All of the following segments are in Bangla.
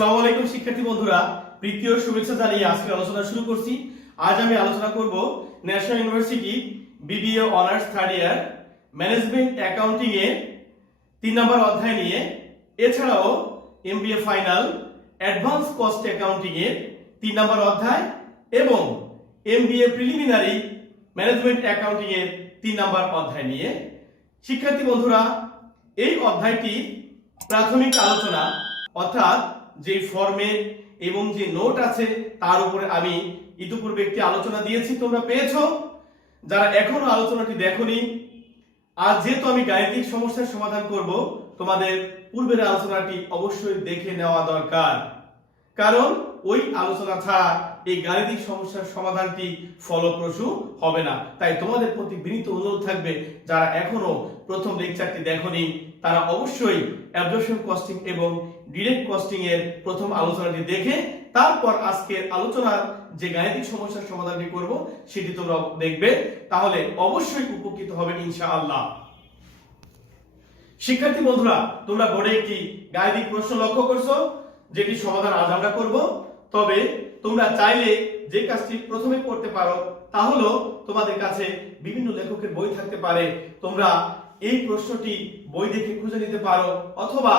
আসসালামু আলাইকুম শিক্ষার্থী বন্ধুরা, প্রীতি ও শুভেচ্ছা জানিয়ে আজকে আলোচনা শুরু করছি। আজ আমি আলোচনা করব national university BBA honours third year management accounting এর 3 নম্বর অধ্যায় নিয়ে। এছাড়াও MBA final advance cost accounting এর 3 নম্বর অধ্যায় এবং এমবিএ প্রিলিমিনারি ম্যানেজমেন্ট অ্যাকাউন্টিং এর 3 নম্বর অধ্যায় নিয়ে। শিক্ষার্থী বন্ধুরা, এই অধ্যায়টি প্রাথমিক আলোচনা, অর্থাৎ যে ফর্মেট এবং যে নোট আছে তার উপরে আমি ইতিপূর্বে একটি আলোচনা দিয়েছি, তোমরা পেয়েছো। যারা এখনো আলোচনাটি দেখোনি, আজ যেহেতু আমি গাণিতিক সমস্যার সমাধান করব, তোমাদের পূর্বের আলোচনাটি অবশ্যই দেখে নেওয়া দরকার, কারণ ওই আলোচনা ছাড়া এই গাণিতিক সমস্যার সমাধানটি ফলপ্রসূ হবে না। তাই তোমাদের প্রতি বিনীত অনুরোধ থাকবে, যারা এখনো প্রথম লেকচারটি দেখোনি তারা অবশ্যই অ্যাবজর্পশন কস্টিং এবং ডিরেক্ট কস্টিং এর প্রথম আলোচনাটি দেখে তারপর আজকের আলোচনার যে গাণিতিক সমস্যার সমাধানটি করব সেটি তোমরা দেখবে, তাহলে অবশ্যই উপকৃত হবে ইনশাআল্লাহ। শিক্ষার্থী বন্ধুরা, তোমরা বোর্ডে একটি গাণিতিক প্রশ্ন লক্ষ্য করছো, যেটি সমাধান আজ আমরা করব। তবে তোমরা চাইলে যে কাজটি প্রথমে করতে পারো তা হলো, তোমাদের কাছে বিভিন্ন লেখকের বই থাকতে পারে, তোমরা এই প্রশ্নটি বই দেখে খুঁজে নিতে পারো, অথবা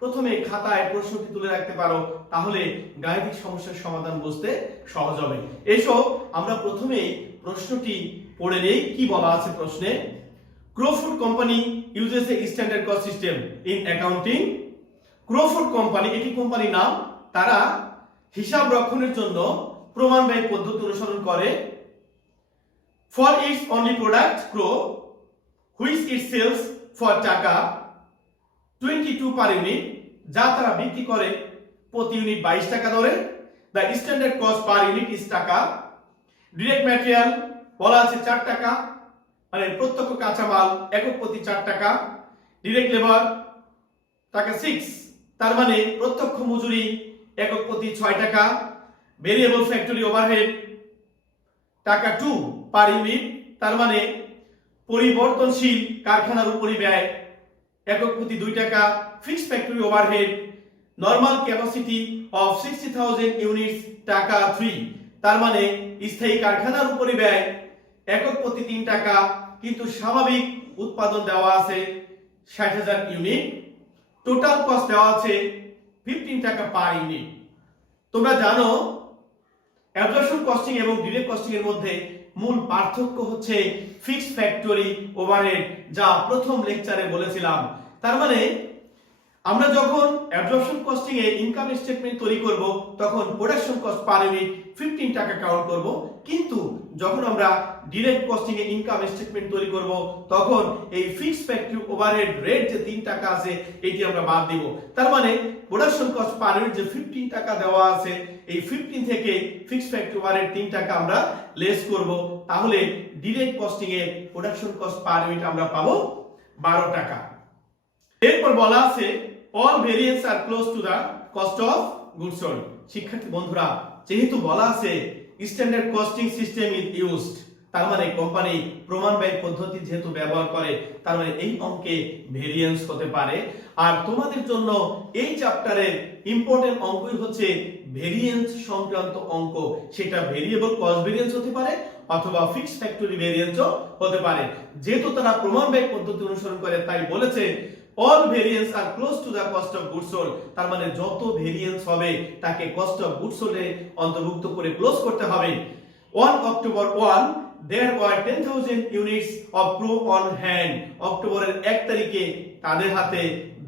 প্রথমে খাতায় প্রশ্নটি তুলে রাখতে পারো, তাহলে গাণিতিক সমস্যার সমাধান বুঝতে সহজ হবে। এসো আমরা প্রথমে প্রশ্নটি পড়ে নেই। কি বলা আছে প্রশ্নে? Crofood company uses a standard cost system in accounting. Crofood company, এটি কোম্পানির নাম, তারা হিসাব রক্ষণের জন্য প্রমাণ ব্যয় পদ্ধতি অনুসরণ করে। For its only product crow, which it sells for taka 22 per unit, যা তারা বিক্রি করে প্রতি ইউনিট 22 টাকা দরে। The standard cost per unit is টাকা। ডিরেক্ট ম্যাটেরিয়াল বলা আছে 4 টাকা, মানে প্রত্যক্ষ কাঁচামাল একক প্রতি 4 টাকা। ডিরেক্ট লেবার টাকা 6, তার মানে প্রত্যক্ষ মজুরি একক প্রতি 6 টাকা। ভেরিয়েবল ফ্যাক্টরি ওভারহেড টাকা 2 পার ইউনিট, তার মানে পরিবর্তনশীল কারখানার উপরিব্যয় একক প্রতি 2 টাকা। Fixed factory overhead normal capacity of 60,000 units টাকা 3, তার মানে স্থায়ী কারখানার উপরিব্যয় একক প্রতি 3 টাকা, কিন্তু স্বাভাবিক উৎপাদন দেওয়া আছে 60,000 ইউনিট। টোটাল কস্ট দেওয়া আছে 15 টাকা পার ইউনিট। তোমরা জানো অ্যাবজর্পশন কস্টিং এবং ডিরেক্ট কস্টিং এর মধ্যে মূল পার্থক্য হচ্ছে ফিক্সড ফ্যাক্টরি ওভারহেড, যা প্রথম লেকচারে বলেছিলাম। তার মানে আমরা যখন অ্যাবজর্পশন কস্টিং এ ইনকাম স্টেটমেন্ট তৈরি করব তখন প্রোডাকশন কস্ট পার ইউনিট 15 টাকা কাউন্ট করব, কিন্তু যখন আমরা ডিরেক্ট কস্টিং এ ইনকাম স্টেটমেন্ট তৈরি করব তখন এই ফিক্সড ফ্যাক্টরি ওভারহেড রেট যে 3 টাকা আছে এটি আমরা বাদ দিব। তার মানে প্রোডাকশন কস্ট পার ইউনিট যে 15 টাকা দেওয়া আছে, এই 15 থেকে ফিক্সড ফ্যাক্টরি ওভারহেড 3 টাকা আমরা লেস করব, তাহলে ডিরেক্ট কস্টিং এ প্রোডাকশন কস্ট পার ইউনিট আমরা পাবো 12 টাকা। এরপর বলা আছে all variants are close to the cost of goods sold। শিক্ষার্থী বন্ধুরা, যেহেতু বলা আছে standard costing system is used, তার মানে কোম্পানি প্রমাণ ব্যয় পদ্ধতি যেহেতু ব্যবহার করে, তার মানে এই অঙ্কে ভেরিয়েন্স হতে পারে। আর তোমাদের জন্য এই চ্যাপ্টারের ইম্পর্টেন্ট অঙ্কই হচ্ছে ভেরিয়েন্স সংক্রান্ত অঙ্ক, সেটা ভেরিয়েবল কস্ট ভেরিয়েন্স হতে পারে অথবা ফিক্সড ফ্যাক্টরি ভেরিয়েন্সও হতে পারে। যেহেতু তারা প্রমাণ ব্যয় পদ্ধতি অনুসরণ করে, তাই বলেছে all variants are close to the cost of goods sold, তার মানে যত ভেরিয়েন্স হবে তাকে কস্ট অফ গুডস সোল্ড এ অন্তর্ভুক্ত করে ক্লোজ করতে হবে। 1 October 1 there were 10,000 units of pro on hand। অক্টোবরের 1 তারিখে তাদের হাতে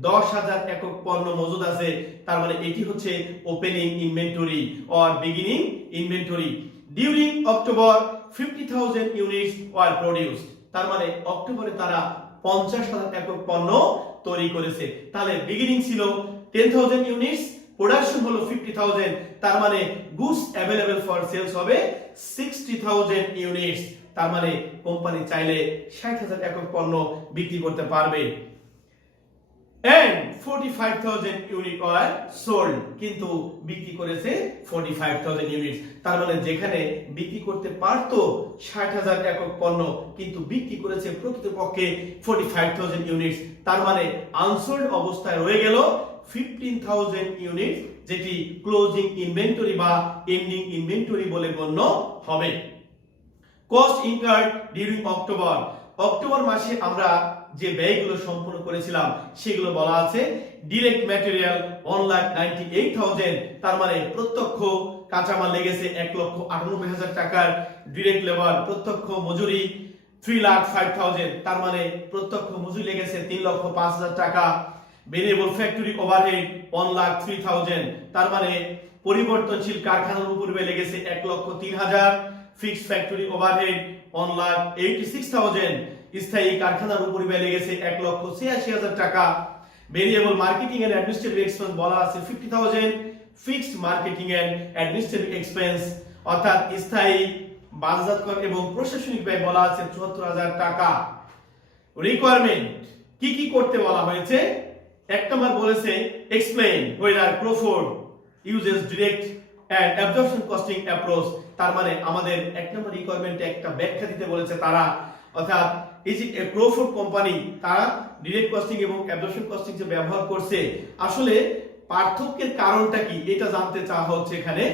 10,000 একক পণ্য মজুদ আছে, তার মানে এটি হচ্ছে opening inventory or beginning inventory. During October 50,000 units were produced, তার মানে অক্টোবরে তারা 50,000 একক পণ্য তৈরি করেছে। তাহলে বিগিনিং ছিল 10,000 ইউনিটস, প্রোডাকশন হলো 50,000, তার মানে গুডস अवेलेबल ফর সেলস হবে 60,000 ইউনিটস। তার মানে কোম্পানি চাইলে 60,000 একক পণ্য বিক্রি করতে পারবে। and 45,000 ইউনিট আর সোল্ড, কিন্তু বিক্রি করেছে 45,000 ইউনিট। তার মানে যেখানে বিক্রি করতে পারতো 60,000 একক পণ্য, কিন্তু বিক্রি করেছে প্রকৃতপক্ষে 45,000 ইউনিট, তার মানে আনসোল্ড অবস্থায় রয়ে গেল 15,000 ইউনিট, যেটি ক্লোজিং ইনভেন্টরি বা এন্ডিং ইনভেন্টরি বলে গণ্য হবে। Cost incurred during October, October মাসে আমরা যে ব্যয়গুলো সম্পন্ন করেছিলাম সেগুলো বলা আছে। ডিরেক্ট ম্যাটেরিয়াল 1,98,000, তার মানে প্রত্যক্ষ কাঁচামাল লেগেছে 1,98,000 টাকার। ডিরেক্ট লেবার প্রত্যক্ষ মজুরি 3,05,000, তার মানে প্রত্যক্ষ মজুরি লেগেছে 3,05,000 টাকা। ভেরিয়েবল ফ্যাক্টরি ওভারহেড 1,03,000, তার মানে পরিবর্তনশীল কারখানার উপর ব্যয় লেগেছে 1,03,000। ফিক্সড ফ্যাক্টরি ওভারহেড 1,86,000, স্থায়ী কারখানার উপর ব্যয় লেগেছে 1,86,000 টাকা। Variable marketing and administrative expense বলা আছে 50,000। Fixed marketing and administrative expense অর্থাৎ স্থায়ী বাজারজাতকরণ এবং প্রশাসনিক ব্যয় বলা আছে 74,000 টাকা। রিকোয়ারমেন্ট কি কি করতে বলা হয়েছে? এক নম্বর বলেছে explain whether Crawford uses direct and absorption costing approach, তার মানে আমাদের এক নম্বর রিকোয়ারমেন্টে একটা ব্যাখ্যা দিতে বলেছে তারা, অর্থাৎ এই যে ক্রোফোর্ড কোম্পানি তারা ডিরেক্ট কস্টিং এবং অ্যাবজর্পশন কস্টিং যে ব্যবহার করছে, আসলে পার্থক্যের কারণটা কি এটা জানতে চাওয়া হচ্ছে এখানে।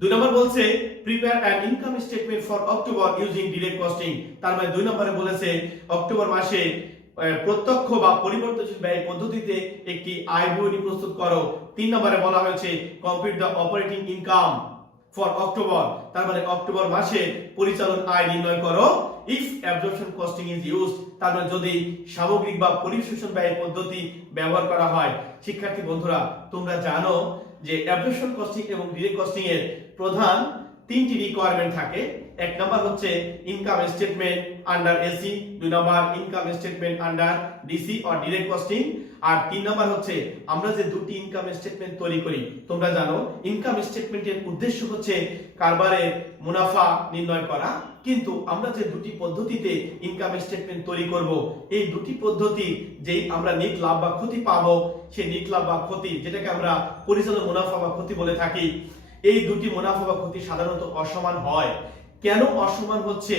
দুই নম্বর বলছে prepare an income statement for October using direct costing, তার মানে দুই নম্বরে বলেছে অক্টোবর মাসে প্রত্যক্ষ বা পরিবর্তনশীল ব্যয় পদ্ধতিতে একটি আয় বই প্রস্তুত করো। তিন নম্বরে বলা হয়েছে compute the operating income for October, তার মানে অক্টোবর মাসে পরিচালন আয় নির্ণয় করো। If absorption costing is used, তার মানে যদি সামগ্রিক বা পরিশোষণ ব্যয় পদ্ধতি ব্যবহার করা হয়। শিক্ষার্থী বন্ধুরা, তোমরা জানো যে অ্যাবজর্পশন কস্টিং এবং ডিরেক্ট কস্টিং এর প্রধান তিনটি রিকোয়ারমেন্ট থাকে। এক নাম্বার হচ্ছে ইনকাম স্টেটমেন্ট আন্ডার এসি, দুই number income statement under DC or direct costing, আর তিন নাম্বার হচ্ছে আমরা যে দুটি ইনকাম স্টেটমেন্ট তৈরি করি। তোমরা জানো ইনকাম স্টেটমেন্টের উদ্দেশ্য হচ্ছে কারবারের মুনাফা নির্ণয় করা, কিন্তু আমরা যে দুটি পদ্ধতিতে ইনকাম স্টেটমেন্ট তৈরি করব, এই দুটি পদ্ধতি যেই আমরা নেট লাভ বা ক্ষতি পাবো, সেই নেট লাভ বা ক্ষতি যেটাকে আমরা পরিচালন মুনাফা বা ক্ষতি বলে থাকি, এই দুটি মুনাফা বা ক্ষতি সাধারণত অসমান হয়। কেন অসমান হচ্ছে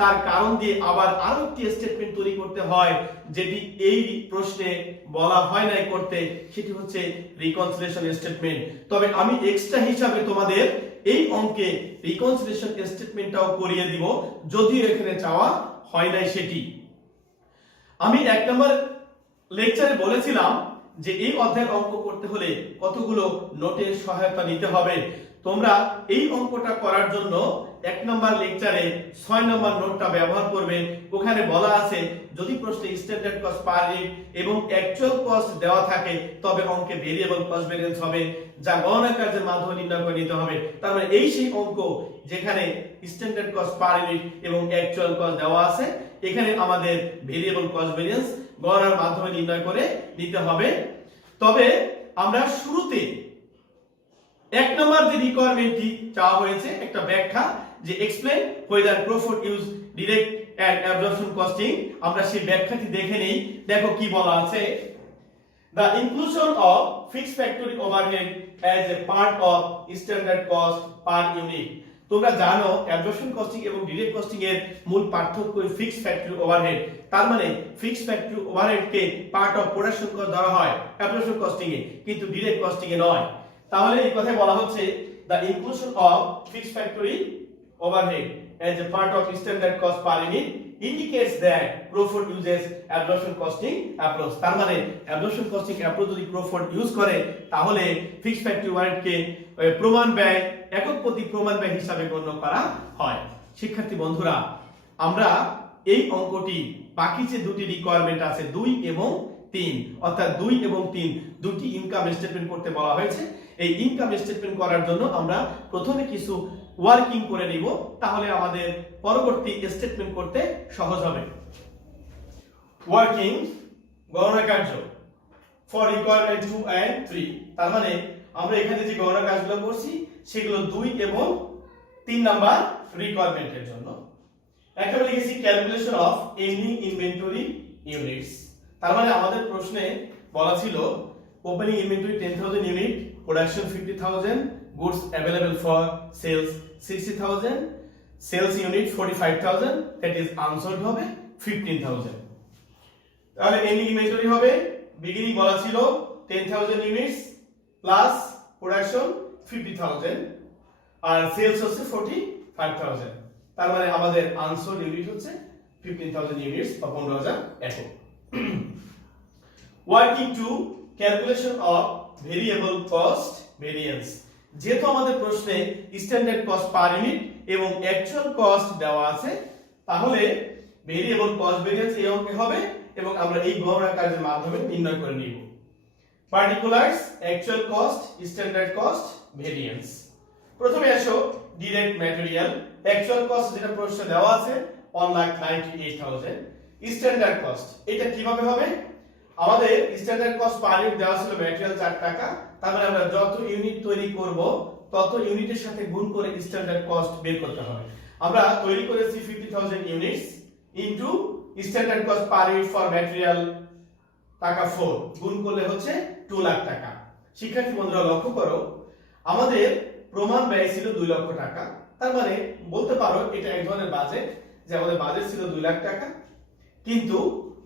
তার কারণ দিয়ে আবার আরো একটি স্টেটমেন্ট তৈরি করতে হয়, যেটি এই প্রশ্নে বলা হয় নাই করতে, সেটি হচ্ছে রিকনসিলিয়েশন স্টেটমেন্ট। তবে আমি এক্সট্রা হিসাবে তোমাদের এই অঙ্কে রিকনসিলিয়েশন স্টেটমেন্টটাও করিয়ে দিব, যদিও এখানে চাওয়া হয় নাই সেটি। আমি এক নম্বর লেকচারে বলেছিলাম যে এই অধ্যায়ের অঙ্ক করতে হলে কতগুলো নোটের সহায়তা নিতে হবে। তোমরা এই অঙ্কটা করার জন্য এক নম্বর লেকচারে 6 নম্বর নোটটা ব্যবহার করবে। ওখানে বলা আছে যদি প্রশ্নে স্ট্যান্ডার্ড কস্ট পার ইউনিট এবং অ্যাকচুয়াল কস্ট দেওয়া থাকে তবে অঙ্কে ভেরিয়েবল কস্ট ভেরিয়েন্স হবে, যা গণনা কার্যের মাধ্যমে নির্ণয় করে নিতে হবে। তার মানে এই সেই অঙ্ক যেখানে স্ট্যান্ডার্ড কস্ট পার ইউনিট এবং অ্যাকচুয়াল কস্ট দেওয়া আছে, এখানে আমাদের ভেরিয়েবল কস্ট ভেরিয়েন্স গণনার মাধ্যমে নির্ণয় করে নিতে হবে। তবে আমরা শুরুতে এক নম্বর যে রিকোয়ারমেন্টটি চাওয়া হয়েছে একটা ব্যাখ্যা, যে explain whether Crawford use direct and absorption costing, আমরা সেই ব্যাখ্যাটি দেখে নেই। দেখো কি বলা আছে, the inclusion of fixed factory overhead as a part of standard cost per unit। তোমরা জানো অ্যাবজর্পশন কস্টিং এবং ডিরেক্ট কস্টিং এর মূল পার্থক্য ফিক্সড ফ্যাক্টরি ওভারহেড, তার মানে fixed factory overhead K part of production cost ধরা হয় অ্যাবজর্পশন কস্টিং এ, কিন্তু ডিরেক্ট কস্টিং এ নয়। তাহলে এই কথায় বলা হচ্ছে the inclusion of fixed factory overhead as a part of standard cost per unit indicates that Crawford uses absorption costing approach। তার মানে absorption costing approach যদি Crawford ইউজ করে তাহলে ফিক্সড ফ্যাক্টরি ওভারহেড কে প্রমাণ ব্যয় একক প্রতি প্রমাণ ব্যয় হিসাবে গণ্য করা হয়। শিক্ষার্থী বন্ধুরা, আমরা এই অঙ্কটি বাকি যে দুটি রিকোয়ারমেন্ট আছে 2 এবং 3, অর্থাৎ 2 এবং 3 দুটি ইনকাম স্টেটমেন্ট করতে বলা হয়েছে। এই ইনকাম স্টেটমেন্ট করার জন্য আমরা প্রথমে কিছু ওয়ার্কিং করে নিব, তাহলে আমাদের পরবর্তী স্টেটমেন্ট করতে সহজ হবে। ওয়ার্কিং গণনা কার্য ফর রিকোয়ারমেন্ট 2 and 3, তার মানে আমরা এখানে যে গণনা কাজগুলো করছি সেগুলো 2 এবং 3 নাম্বার রিকোয়ারমেন্টের জন্য। একটা লিখেছি calculation of ending inventory units, তার মানে আমাদের প্রশ্নে বলা ছিল opening inventory 10,000 unit, production 50,000, goods available for sales 60,000, sales unit 45,000, that is unsold হবে 15,000। তাহলে এন্ডিং ইনভেন্টরি হবে, বিগিনিং বলা ছিল 10,000 ইউনিটস প্লাস প্রোডাকশন 50,000 আর সেলস হচ্ছে 45,000। তার মানে আমাদের আনসোল্ড ইউনিট হচ্ছে 15,000 ইউনিটস বা 15,000 একক। Working two calculation of variable cost variance. যেহেতু আমাদের প্রশ্নে স্ট্যান্ডার্ড কস্ট পার ইউনিট এবং অ্যাকচুয়াল কস্ট দেওয়া আছে, তাহলে ভেরিয়েবল কস্ট ভেরিয়েন্স এই অঙ্কে হবে এবং আমরা এই গণনা কাজের মাধ্যমে নির্ণয় করে নিব। Particulars, actual cost, standard cost, variance. প্রথমে আসো ডিরেক্ট ম্যাটেরিয়াল। অ্যাকচুয়াল কস্ট যেটা প্রশ্নে দেওয়া আছে 1,98,000। স্ট্যান্ডার্ড কস্ট এটা কিভাবে হবে? আমাদের স্ট্যান্ডার্ড কস্ট পার ইউনিট দেওয়া ছিল ম্যাটেরিয়াল 4 টাকা, তার মানে আমরা যত ইউনিট তৈরি করব তত ইউনিটের সাথে গুণ করে স্ট্যান্ডার্ড কস্ট বের করতে হবে। আমরা তৈরি করেছি 50,000 units into standard cost per unit for material টাকা 4 গুণ করলে হচ্ছে 2 লাখ টাকা। শিক্ষার্থী বন্ধুরা লক্ষ্য করো, আমাদের প্রমাণ ব্যয় ছিল 2 লক্ষ টাকা। তার মানে বলতে পারো এটা এক ধরনের বাজেট, যে আমাদের বাজেট ছিল 2 লাখ টাকা, কিন্তু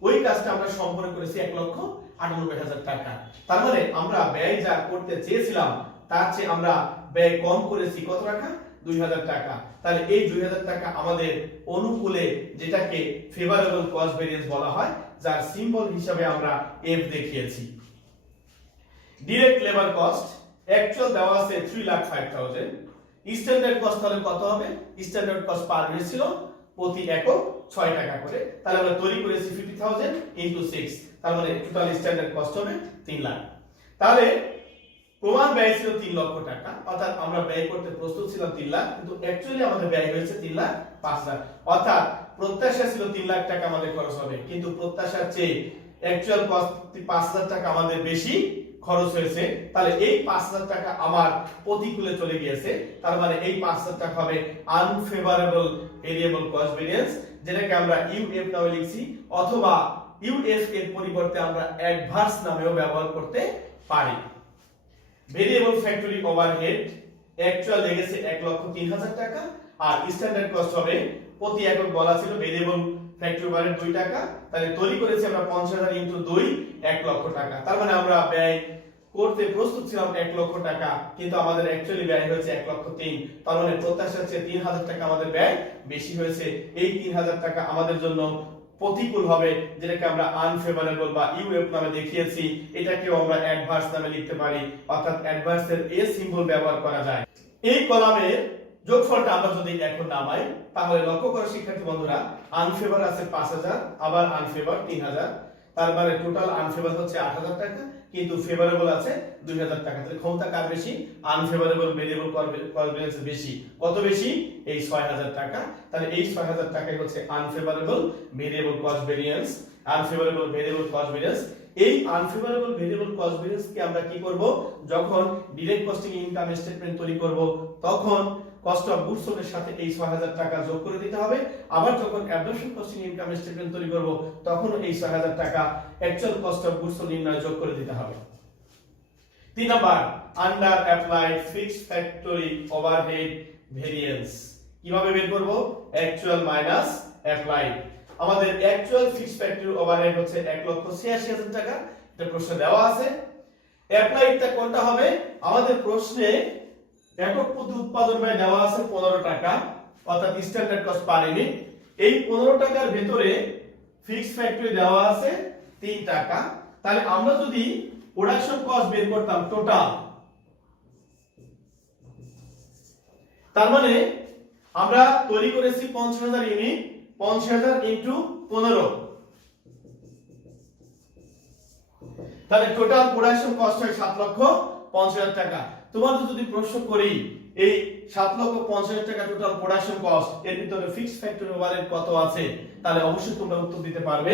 ওই কাজটা আমরা সম্পন্ন করেছি 1,98,000 টাকা। তার মানে আমরা ব্যয় যা করতে চেয়েছিলাম তার চেয়ে আমরা ব্যয় কম করেছি কত টাকা? 2,000 টাকা। তাহলে এই 2,000 টাকা আমাদের অনুকূলে, যেটাকে ফেভারেবল কস্ট ভেরিয়েন্স বলা হয়, যার সিম্বল হিসাবে আমরা এফ দেখিয়েছি। ডিরেক্ট লেবার কস্ট অ্যাকচুয়াল দেওয়া আছে 3,05,000। স্ট্যান্ডার্ড কস্ট তাহলে কত হবে? স্ট্যান্ডার্ড কস্ট পার ইউনিট ছিল প্রতি একক 6 টাকা করে। তাহলে আমরা তৈরি করেছি 50,000 ইনটু 6, তার মানে টোটাল স্ট্যান্ডার্ড কস্ট হবে 3 লাখ। তাহলে প্রমাণ ব্যয় ছিল 3 লক্ষ টাকা, অর্থাৎ আমরা ব্যয় করতে প্রস্তুত ছিলাম 3 লাখ, কিন্তু অ্যাকচুয়ালি আমাদের ব্যয় হয়েছে 3,05,000। অর্থাৎ প্রত্যাশা ছিল 3 লাখ টাকা আমাদের খরচ হবে, কিন্তু প্রত্যাশার চেয়ে অ্যাকচুয়াল কস্ট 5,000 টাকা আমাদের বেশি খরচ হয়েছে। তাহলে এই 5,000 টাকা আমার প্রতিকূলে চলে গিয়েছে, তার মানে এই 5,000 টাকা হবে আনফেভারেবল ভেরিয়েবল কস্ট ভেরিয়েন্স, যেটাকে আমরা ইউএফ নামে লিখছি, অথবা ইউএফ এর পরিবর্তে আমরা অ্যাডভার্স নামেও ব্যবহার করতে পারি। ভেরিয়েবল ফ্যাক্টরি ওভারহেড অ্যাকচুয়াল লেগেছে 1,03,000 টাকা, আর স্ট্যান্ডার্ড কস্ট হবে প্রতি একক বলা ছিল ভেরিয়েবল ফ্যাক্টরি ওভারহেড 2 টাকা। তাহলে তৈরি করেছি আমরা 50,000 ইনটু 2 1 লক্ষ টাকা। তার মানে আমরা ব্যয় করতে প্রস্তুত ছিলাম 1 লক্ষ টাকা, কিন্তু আমাদের অ্যাকচুয়ালি ব্যয় হয়েছে 1,03,000। তার মানে প্রত্যাশার চেয়ে 3,000 টাকা আমাদের ব্যয় বেশি হয়েছে। এই 3,000 টাকা আমাদের জন্য প্রতিকূল হবে, যেটাকে আমরা আনফেভারেবল বা ইউএফ নামে দেখিয়েছি। এটাকেও আমরা অ্যাডভার্স নামে লিখতে পারি, অর্থাৎ অ্যাডভার্সের এ সিম্বল ব্যবহার করা যায়। এই কলামের যোগফলটা আমরা যদি এখন নামাই, তাহলে লক্ষ্য করো শিক্ষার্থী বন্ধুরা, আনফেভার আছে 5,000, আবার আনফেভার 3,000, তার মানে টোটাল আনফেভার হচ্ছে 8,000 টাকা, কিন্তু ফেভারেবল আছে 2,000 টাকা। তাহলে ক্ষমতা কার বেশি? আনফেভারেবল ভেরিয়েবল কস্ট ভেরিয়েন্স বেশি। কত বেশি? এই 6,000 টাকা। তাহলে এই 6,000 টাকাই হচ্ছে unfavourable variable cost variance. Unfavourable variable cost variance, এই আনফেভারেবল ভেরিয়েবল কস্ট ভেরিয়েন্স কে আমরা কি করব? যখন ডিরেক্ট কস্টিং ইনকাম স্টেটমেন্ট তৈরি করব, তখন কস্ট অফ গুডস সোল্ড এর সাথে এই 6,000 টাকা যোগ করে দিতে হবে। আবার যখন অ্যাবজর্পশন কস্টিং ইনকাম স্টেটমেন্ট তৈরি করব, তখন এই 6,000 টাকা actual cost of goods sold নির্ণয় যোগ করে দিতে হবে। 3 number, under applied fixed factory overhead variance. কিভাবে বের করব? Actual minus applied. আমাদের অ্যাকচুয়াল ফিক্সড ফ্যাক্টরি ওভারহেড হচ্ছে 1,86,000 টাকা, এটা প্রশ্নে দেওয়া আছে। অ্যাপ্লাইডটা কোনটা হবে? আমাদের প্রশ্নে একক প্রতি উৎপাদন ব্যয় দেওয়া আছে 15 টাকা, অর্থাৎ স্ট্যান্ডার্ড কস্ট পার ইউনিট। এই 15 টাকার ভিতরে ফিক্সড ফ্যাক্টরি দেওয়া আছে 3 টাকা। তাহলে আমরা যদি প্রোডাকশন কস্ট বের করতাম টোটাল, তার মানে আমরা তৈরি করেছি 50,000 ইউনিট, 50,000 ইনটু 15, তাহলে টোটাল প্রোডাকশন কস্ট হয় 7,50,000 টাকা। তোমাদের যদি প্রশ্ন করি এই 7,50,000 টাকা টোটাল প্রোডাকশন কস্ট, এর ভিতরে ফিক্সড ফ্যাক্টরি ওভারহেড কত আছে, তাহলে অবশ্যই তোমরা উত্তর দিতে পারবে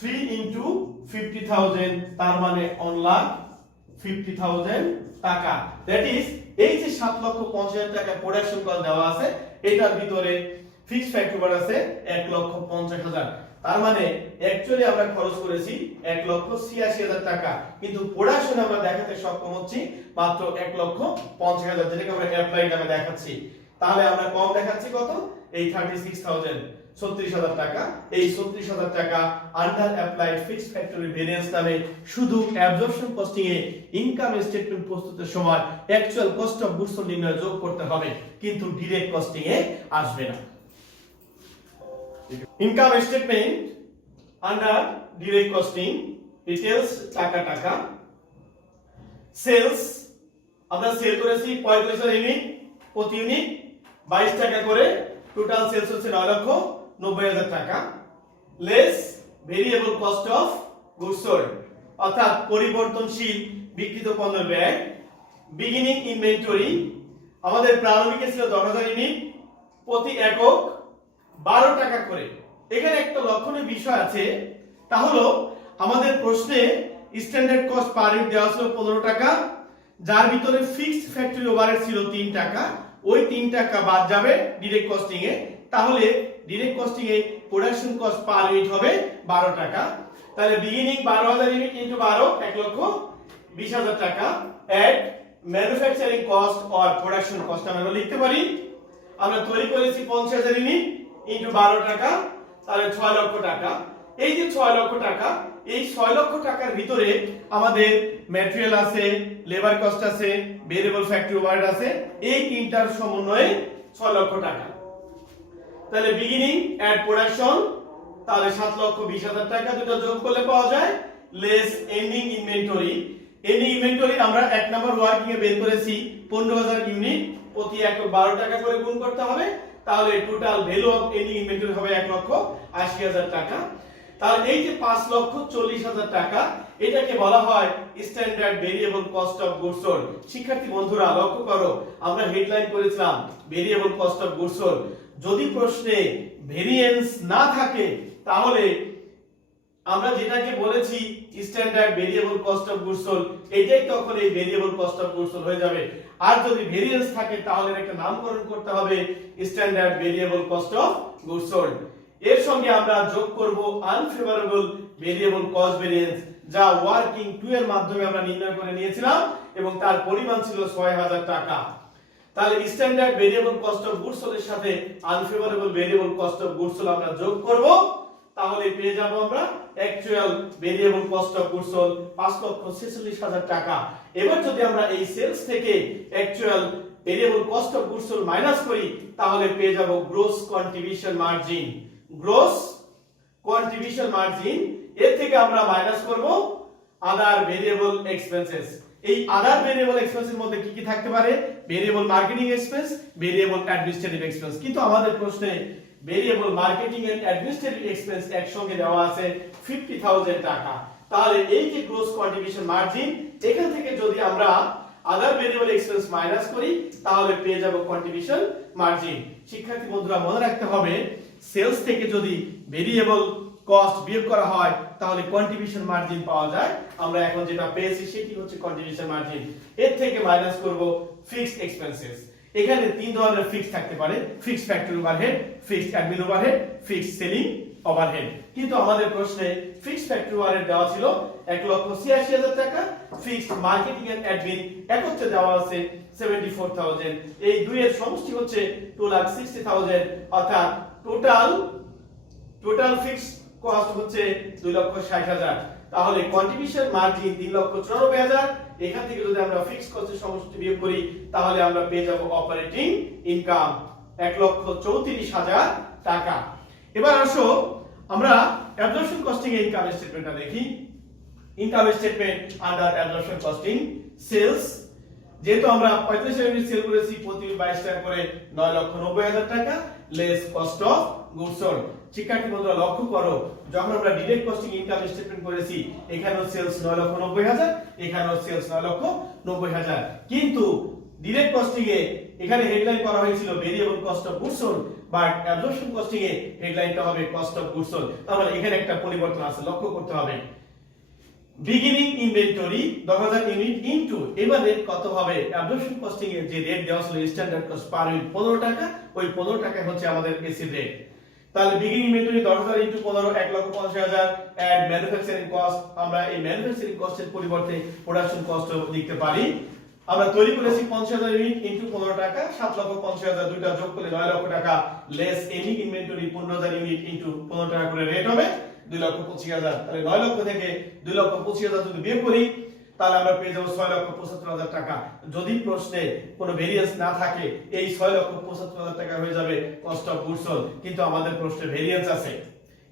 3 ইনটু 50,000, তার মানে 1,50,000 টাকা। দ্যাট ইজ এই যে 7,50,000 টাকা প্রোডাকশন কস্ট দেওয়া আছে, এটার ভিতরে ফিক্সড ফ্যাক্টরি ওভারহেড আছে 1,50,000। তার মানে অ্যাকচুয়ালি আমরা খরচ করেছি 1,86,000 টাকা, কিন্তু প্রোডাকশন আমরা দেখাতে সক্ষম হচ্ছি মাত্র 1,50,000, যেটাকে আমরা অ্যাপ্লাইড নামে দেখাচ্ছি। তাহলে আমরা কম দেখাচ্ছি কত? এই 36,000। 36,000 টাকা। এই 36,000 টাকা under applied fixed factory variance নামে শুধু অ্যাবজর্পশন কস্টিং এ ইনকাম স্টেটমেন্ট প্রস্তুতের সময় actual cost of goods sold নির্ণয় যোগ করতে হবে, কিন্তু ডিরেক্ট কস্টিং এ আসবে না। Income statement under direct costing details টাকা টাকা। সেলস আমরা সেল করেছি 45,000 ইউনিট, প্রতি ইউনিট 22 টাকা করে, টোটাল সেলস হচ্ছে 9,90,000 টাকা। Less variable cost of goods sold অর্থাৎ পরিবর্তনশীল বিক্রিত পণ্যের ব্যয়। বিগিনিং ইনভেন্টরি আমাদের প্রারম্ভিকে ছিল 10,000 ইউনিট, প্রতি একক 12 টাকা করে। এখানে একটা লক্ষণীয় বিষয় আছে, তা হলো আমাদের প্রশ্নে স্ট্যান্ডার্ড কস্ট পার ইউনিট দেওয়া ছিল 15 টাকা, যার ভিতরে ফিক্সড ফ্যাক্টরি ওভারহেড ছিল 3 টাকা। ওই 3 টাকা বাদ যাবে ডিরেক্ট কস্টিং এ, তাহলে ডিরেক্ট কস্টিং এ প্রোডাকশন কস্ট পার ইউনিট হবে 12 টাকা। তাহলে বিগিনিং 12,000 ইউনিট ইনটু 12 1,20,000 টাকা। At manufacturing cost or production cost আমরা লিখতে পারি, আমরা তৈরি করেছি 50,000 ইউনিট ইনটু 12 টাকা, তাহলে 6 লক্ষ টাকা। এই যে 6 লক্ষ টাকা, এই 6 লক্ষ টাকার ভিতরে আমাদের ম্যাটেরিয়াল আছে, লেবার কস্ট আছে, ভেরিয়েবল ফ্যাক্টরি ওভারহেড আছে, এই তিনটার সমন্বয়ে 6 লক্ষ টাকা। তাহলে বিগিনিং এট প্রোডাকশন, তাহলে 7,20,000 টাকা, দুটো যোগ করলে পাওয়া যায় less ending inventory. Ending inventory আমরা 1 নাম্বার ওয়ার্কিং এ বের করেছি 15,000 ইউনিট, প্রতি একক 12 টাকা করে গুণ করতে হবে, তাহলে total value of ending inventory হবে 1,80,000 টাকা। তাহলে এই যে 5,40,000 টাকা, এটাকে বলা হয় standard variable cost of goods sold. শিক্ষার্থী বন্ধুরা লক্ষ্য করো, আমরা হেডলাইন করেছিলাম variable cost of goods sold. যদি প্রশ্নে ভেরিয়েন্স না থাকে তাহলে আমরা যেটাকে বলেছি standard variable cost of goods sold, এটাই তখন এই variable cost of goods sold হয়ে যাবে। আর যদি ভেরিয়েন্স থাকে তাহলে একটা নামকরণ করতে হবে standard variable cost of goods sold. এর সঙ্গে আমরা যোগ করব আনফেভারেবল ভেরিয়েবল কস্ট ভেরিয়েন্স, যা ওয়ার্কিং 2 এর মাধ্যমে আমরা নির্ণয় করে নিয়েছিলাম এবং তার পরিমাণ ছিল 6,000 টাকা। তাহলে standard variable cost of goods sold এর সাথে unfavourable variable cost of goods sold আমরা যোগ করব, তাহলে পেয়ে যাব আমরা actual variable cost of goods sold 5,46,000 টাকা। এবার যদি আমরা এই সেলস থেকে actual variable cost of goods sold minus করি, তাহলে পেয়ে যাব gross contribution margin. Gross contribution margin, এর থেকে আমরা মাইনাস করব আদার ভেরিয়েবল এক্সপেন্সেস। এই আদার ভেরিয়েবল এক্সপেন্সের মধ্যে কি কি থাকতে পারে? Variable marketing expense, variable administrative expense. কিন্তু আমাদের প্রশ্নে variable marketing and administrative expense একসঙ্গে দেওয়া আছে 50,000 টাকা। তাহলে এই যে গ্রোস কন্ট্রিবিউশন মার্জিন, এখান থেকে যদি আমরা আদার ভেরিয়েবল এক্সপেন্স মাইনাস করি, তাহলে পেয়ে যাব কন্ট্রিবিউশন মার্জিন। শিক্ষার্থী বন্ধুরা মনে রাখতে হবে, সেলস থেকে যদি ভেরিয়েবল কস্ট বিয়োগ করা হয় তাহলে কন্ট্রিবিউশন মার্জিন পাওয়া যায়। আমরা এখন যেটা পেয়েছি সেটি হচ্ছে কন্ট্রিবিউশন মার্জিন। এর থেকে মাইনাস করব ফিক্সড এক্সপেন্সেস। এখানে তিন ধরনের ফিক্স থাকতে পারে: fixed factory overhead, fixed admin overhead, fixed selling overhead. কিন্তু আমাদের প্রশ্নে ফিক্সড ফ্যাক্টরি ওভারহেড দেওয়া ছিল 1,86,000 টাকা, ফিক্সড মার্কেটিং এন্ড অ্যাডমিন একত্রে দেওয়া আছে 74,000। এই দুই এর সমষ্টি হচ্ছে 2,60,000, অর্থাৎ টোটাল ফিক্সড কস্ট হচ্ছে 2,60,000। তাহলে কন্ট্রিবিউশন মার্জিন 3,94,000। এখান থেকে যদি আমরা ফিক্সড কস্টের সমষ্টি বিয়োগ করি, তাহলে আমরা পেয়ে যাব অপারেটিং ইনকাম 1,34,000 টাকা। এবার আসো আমরা অ্যাবজর্পশন কস্টিং এর ইনকাম স্টেটমেন্টটা দেখি। Income statement under absorption costing. Sales, যেহেতু আমরা 45,000 ইউনিট সেল করেছি, প্রতি 22 টাকা করে 9,90,000 টাকা, less cost of goods sold. শিক্ষার্থী বন্ধুরা লক্ষ্য করো, যখন আমরা ডিরেক্ট কস্টিং ইনকাম স্টেটমেন্ট করেছি, এখানেও সেলস 9,90,000, এখানেও সেলস 9,90,000। কিন্তু ডিরেক্ট কস্টিং এ এখানে হেডলাইন করা হয়েছিল variable cost of goods sold, but absorption costing এ হেডলাইনটা হবে কস্ট অফ গুডস সোল্ড। তাহলে এখানে একটা পরিবর্তন আছে, লক্ষ্য করতে হবে। বিগিনিং ইনভেন্টরি 10,000 ইউনিট ইনটু, এবার রেট কত হবে? অ্যাবজর্পশন কস্টিং এর যে রেট দেওয়া ছিল স্ট্যান্ডার্ড কস্ট পার ইউনিট 15 টাকা, ওই 15 টাকা হচ্ছে আমাদের এসি রেট। তাহলে beginning inventory 10,000 into 15 1,50,000। And manufacturing cost, আমরা এই ম্যানুফ্যাকচারিং কস্টের পরিবর্তে প্রোডাকশন কস্ট লিখতে পারি আমরা তৈরি করেছি 50,000 ইউনিট ইনটু 15 টাকা 7,50,000 দুইটা যোগ করলে 9 লক্ষ টাকা less ending inventory 15,000 unit into 15 টাকা করে রেট হবে 2,25,000। তাহলে 9 লক্ষ থেকে 2,25,000 যদি বিয়োগ করি তাহলে আমরা পেয়ে যাব 6,75,000 টাকা। যদি প্রশ্নে কোনো ভেরিয়েন্স না থাকে এই 6,75,000 টাকা হয়ে যাবে কস্ট অফ গুডস সোল্ড, কিন্তু আমাদের প্রশ্নে ভেরিয়েন্স আছে,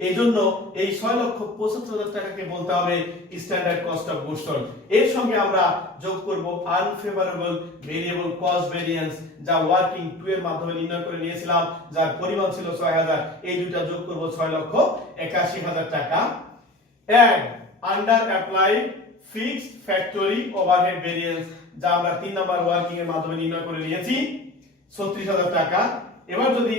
এইজন্য এই 6,75,000 টাকাকে বলতে হবে standard cost of goods sold. এর সঙ্গে আমরা যোগ করব আনফেভারেবল ভেরিয়েবল কস্ট ভেরিয়েন্স, যা ওয়ার্কিং 2 এর মাধ্যমে নির্ণয় করে নিয়েছিলাম, যার পরিমাণ ছিল 6,000। এই দুটো যোগ করব 6,81,000 টাকা। And under applied fixed factory overhead variance, যা আমরা 3 নাম্বার ওয়ার্কিং এর মাধ্যমে নির্ণয় করে নিয়েছি 36,000 টাকা। এবার যদি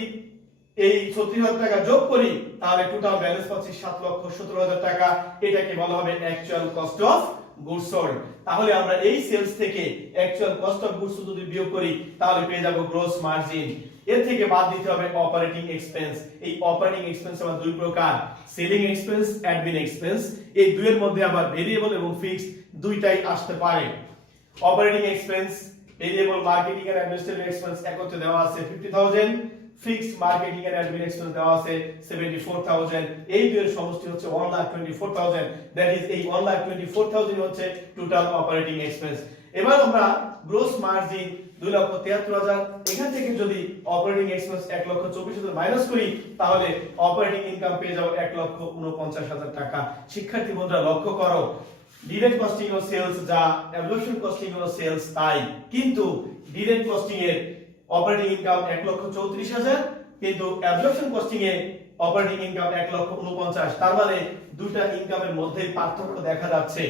এই 36,000 টাকা যোগ করি তাহলে টোটাল ব্যালেন্স পাচ্ছি 7,17,000 টাকা। এটাকে বলা হবে actual cost of goods sold. তাহলে আমরা এই সেলস থেকে অ্যাকচুয়াল কস্ট অফ গুডস যদি বিয়োগ করি তাহলে পেয়ে যাব গ্রোস মার্জিন। এর থেকে বাদ দিতে হবে অপারেটিং এক্সপেন্স। এই অপারেটিং এক্সপেন্স আবার দুই প্রকার, সেলিং এক্সপেন্স, অ্যাডমিন এক্সপেন্স। এই দুইয়ের মধ্যে আবার ভেরিয়েবল এবং ফিক্সড দুইটাই আসতে পারে। Operating expense, variable marketing and administrative expense একত্রে দেওয়া আছে 50,000, fixed marketing and admin expense দেওয়া আছে 74,000। এই দুইয়ের সমষ্টি হচ্ছে 1,24,000। দ্যাট ইজ এই 1,24,000 হচ্ছে টোটাল অপারেটিং এক্সপেন্স। এবার আমরা গ্রোস মার্জিন 2,73,000, এখান থেকে যদি অপারেটিং এক্সপেন্স 1,24,000 মাইনাস করি তাহলে অপারেটিং ইনকাম পেয়ে যাব 1,49,000 টাকা। শিক্ষার্থী বন্ধুরা লক্ষ্য করো, ডিরেক্ট কস্টিং ও সেলস যা অ্যাবজর্পশন কস্টিং ও সেলস তাই, কিন্তু ডিরেক্ট কস্টিং এর অপারেটিং ইনকাম 1,34,000, কিন্তু অ্যাবজর্পশন কস্টিং এ অপারেটিং ইনকাম 1,49,000। তার মানে দুটো ইনকামের মধ্যে পার্থক্য দেখা যাচ্ছে।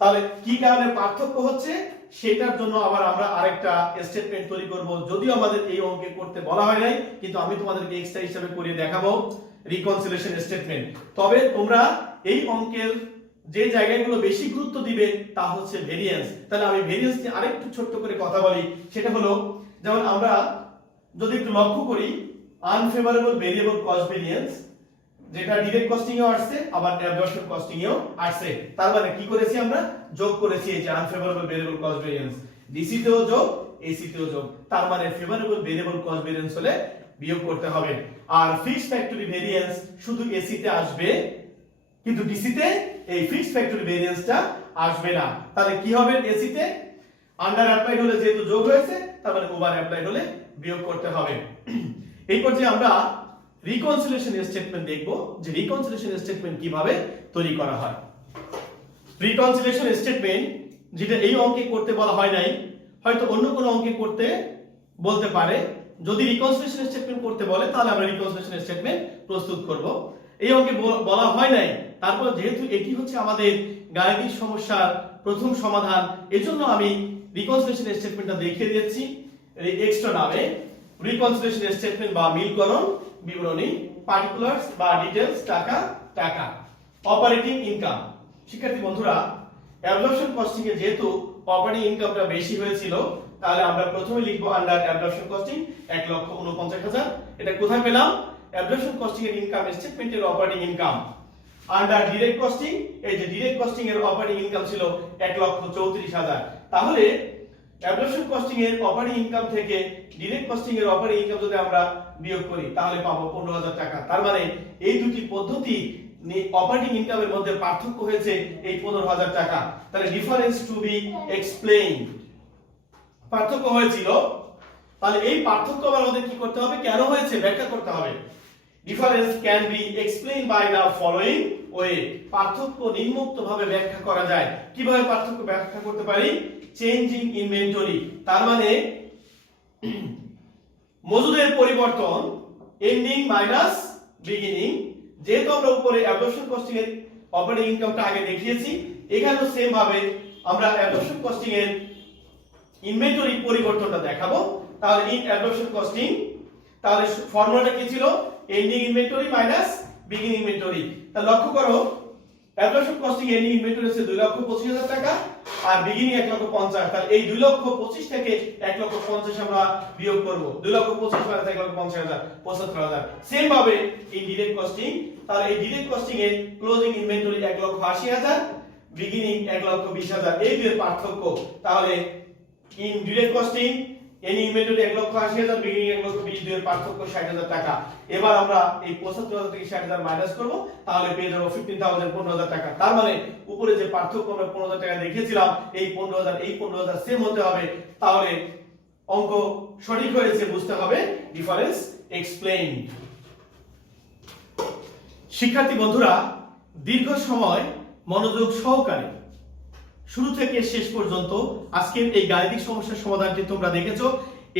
তাহলে কি কারণে পার্থক্য হচ্ছে সেটার জন্য আবার আমরা আরেকটা স্টেটমেন্ট তৈরি করব, যদিও আমাদের এই অঙ্কে করতে বলা হয় নাই, কিন্তু আমি তোমাদেরকে এক্সট্রা হিসেবে করে দেখাবো রিকনসিলিয়েশন স্টেটমেন্ট। তবে তোমরা এই অঙ্কের যে জায়গাগুলো বেশি গুরুত্ব দিবে তা হচ্ছে ভেরিয়েন্স। তাহলে আমি ভেরিয়েন্স নিয়ে আরেকটু ছোট্ট করে কথা বলি। সেটা হলো, যেমন আমরা যদি একটু লক্ষ্য করি আনফেভারেবল ভেরিয়েবল কস্ট ভেরিয়েন্স, যেটা ডিরেক্ট কস্টিং এও আসছে আবার অ্যাবজর্পশন কস্টিং এও আসছে। তার মানে কি করেছি আমরা যোগ করেছি এই যে unfavourable variable cost variance, DC তেও যোগ এসি তেও যোগ। তার মানে ফেভারেবল ভেরিয়েবল কস্ট ভেরিয়েন্স হলে বিয়োগ করতে হবে। আর ফিক্সড ফ্যাক্টরি ভেরিয়েন্স শুধু এসি তে আসবে, কিন্তু ডিসি তে এই ফিক্সড ফ্যাক্টরি ভেরিয়েন্সটা আসবে না। তাহলে কি হবে, এসি তে আন্ডার অ্যাপ্লাইড হলে যেহেতু যোগ হয়েছে তার মানে ওভার অ্যাপ্লাইড হলে বিয়োগ করতে হবে। এই পর্যায়ে আমরা রিকনসিলিয়েশন স্টেটমেন্ট দেখব যে রিকনসিলিয়েশন স্টেটমেন্ট কিভাবে তৈরি করা হয়। রিকনসিলিয়েশন স্টেটমেন্ট যেটা এই অঙ্কে করতে বলা হয় নাই, হয়তো অন্য কোনো অঙ্কে করতে বলতে পারে। যদি রিকনসিলিয়েশন স্টেটমেন্ট করতে বলে তাহলে আমরা রিকনসিলিয়েশন স্টেটমেন্ট প্রস্তুত করব। এই অঙ্কে বলা হয় নাই, তারপর যেহেতু এটি হচ্ছে আমাদের গাণিতিক সমস্যার প্রথম সমাধান, এজন্য আমি রিকনসিলিয়েশন স্টেটমেন্টটা দেখিয়ে দিচ্ছি এক্সট্রা নামে। রিকনসিলিয়েশন স্টেটমেন্ট বা মিলকরণ বিবরণী, পার্টিকুলারস বা ডিটেইলস, টাকা টাকা। অপারেটিং ইনকাম, শিক্ষার্থী বন্ধুরা অ্যাবজর্পশন কস্টিং এ যেহেতু অপারেটিং ইনকামটা বেশি হয়েছিল তাহলে আমরা প্রথমে লিখব আন্ডার অ্যাবজর্পশন কস্টিং 1,49,000। এটা কোথায় পেলাম, অ্যাবজর্পশন কস্টিং এর ইনকাম স্টেটমেন্টের operating income. Under direct costing, এই যে ডিরেক্ট কস্টিং এর অপারেটিং ইনকাম ছিল 1,34,000। তাহলে অ্যাবজর্পশন কস্টিং এর অপারেটিং ইনকাম থেকে ডিরেক্ট কস্টিং এর অপারেটিং ইনকাম যদি আমরা বিয়োগ করি তাহলে পাবো 15,000 টাকা। তার মানে এই দুটি পদ্ধতি অপারেটিং ইনকামের মধ্যে পার্থক্য হয়েছে এই 15,000 টাকা। তাহলে ডিফারেন্স টু বি এক্সপ্লেইনড, পার্থক্য হয়েছিল। তাহলে এই পার্থক্য আমাদের কি করতে হবে, কেন হয়েছে ব্যাখ্যা করতে হবে। Difference can be explained by the following way, পার্থক্য নিম্নোক্ত ভাবে ব্যাখ্যা করা যায়। কিভাবে পার্থক্য ব্যাখ্যা করতে পারি, চেঞ্জিং ইনভেন্টরি, তার মানে মজুদের পরিবর্তন, এন্ডিং মাইনাস বিগিনিং। যেহেতু আমরা উপরে অ্যাবজর্পশন কস্টিং এর অপারেটিং ইনকামটা আগে দেখিয়েছি, এখানেও সেম ভাবে আমরা অ্যাবজর্পশন কস্টিং এর ইনভেন্টরি পরিবর্তনটা দেখাবো। তাহলে ইন অ্যাবজর্পশন কস্টিং, তাহলে ফর্মুলাটা কি ছিল, ending inventory minus beginning inventory. তাহলে লক্ষ্য করো অ্যাবজর্পশন কস্টিং এন্ডিং ইনভেন্টরি হচ্ছে 2,25,000 টাকা আর বিগিনিং 1,50,000। তাহলে এই 2,25,000 থেকে 1,50,000 আমরা বিয়োগ করব। 2,25,000 মাইনাস 1,50,000 75,000। সেম ভাবে ইন ডিরেক্ট কস্টিং, তাহলে এই ডিরেক্ট কস্টিং এর ক্লোজিং ইনভেন্টরি 1,80,000, বিগিনিং 1,20,000। এই দুয়ের পার্থক্য। তাহলে in direct costing any inventory 1,80,000 beginning 1,22,000 এর পার্থক্য 60,000 টাকা। এবার আমরা এই 75,000 থেকে 60,000 মাইনাস করব, তাহলে পেয়ে যাব 15,000 15,000 টাকা। তার মানে উপরে যে পার্থক্য আমরা 15,000 টাকা দেখিয়েছিলাম এই 15,000 সেম হতে হবে, তাহলে অঙ্ক সঠিক হয়েছে বুঝতে হবে ডিফারেন্স এক্সপ্লেইন। শিক্ষার্থী বন্ধুরা, দীর্ঘ সময় মনোযোগ সহকারে শুরু থেকে শেষ পর্যন্ত আজকের এই গাণিতিক সমস্যার সমাধানটি তোমরা দেখেছো,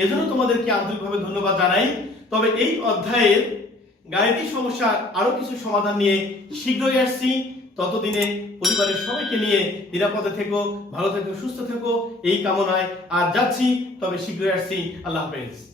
এজন্য তোমাদেরকে আন্তরিকভাবে ধন্যবাদ জানাই। তবে এই অধ্যায়ের গাণিতিক সমস্যার আরো কিছু সমাধান নিয়ে শীঘ্রই আসছি। ততদিনে পরিবারের সবাইকে নিয়ে নিরাপদে থেকো, ভালো থেকো, সুস্থ থেকো এই কামনায় আর যাচ্ছি। তবে শীঘ্রই আসছি। আল্লাহ হাফেজ।